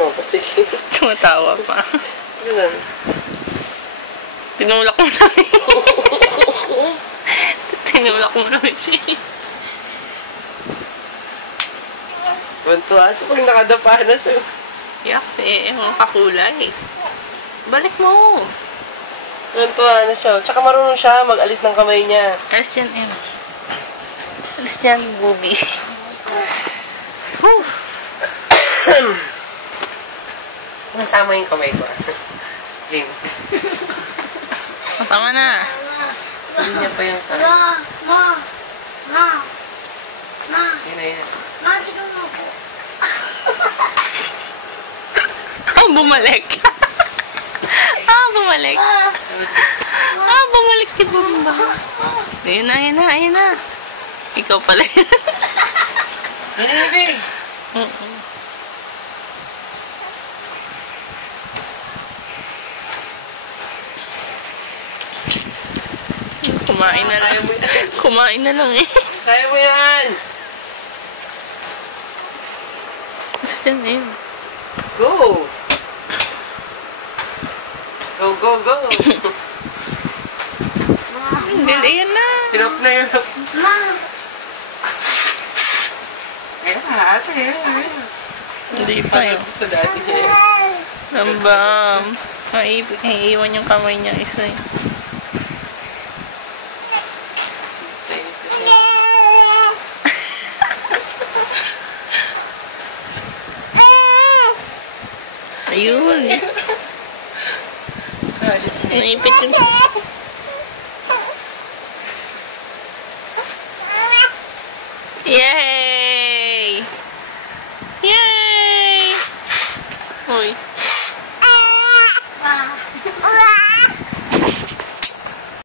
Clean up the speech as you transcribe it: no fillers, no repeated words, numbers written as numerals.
mo, patikin. Tumatawa pa. Ganun. Tinulak mo na. Tinulak mo na yung cheese. Bantuwa siya pag nakadapa na siya. Yak, kasi mga kakulay. Balik mo. Bantuwa na siya. Tsaka marunong siya mag-alis ng kamay niya. Alis dyan, Em. Alis dyan, Bubi. Masama yung kamay ko. Game. Tama na. Hindi niya pa yung sabi. Yun na yun. Bumalik. Bumalik. Bumalik si Bumba. Ayun na, ayun na, ayun na. Ikaw pala yun. Yun na yun, Kumain na lang. Kumain na lang eh. Kaya mo yan! Gusto na yun. Go! Go, go, go! Hindi, ayan na. Hirap na yun. Ayan na, ate. Hindi pa yun. Sa daddy niya. Lambam. Maiiwan yung kamay niya isa eh. Ayun. Naipit yung... Yeah!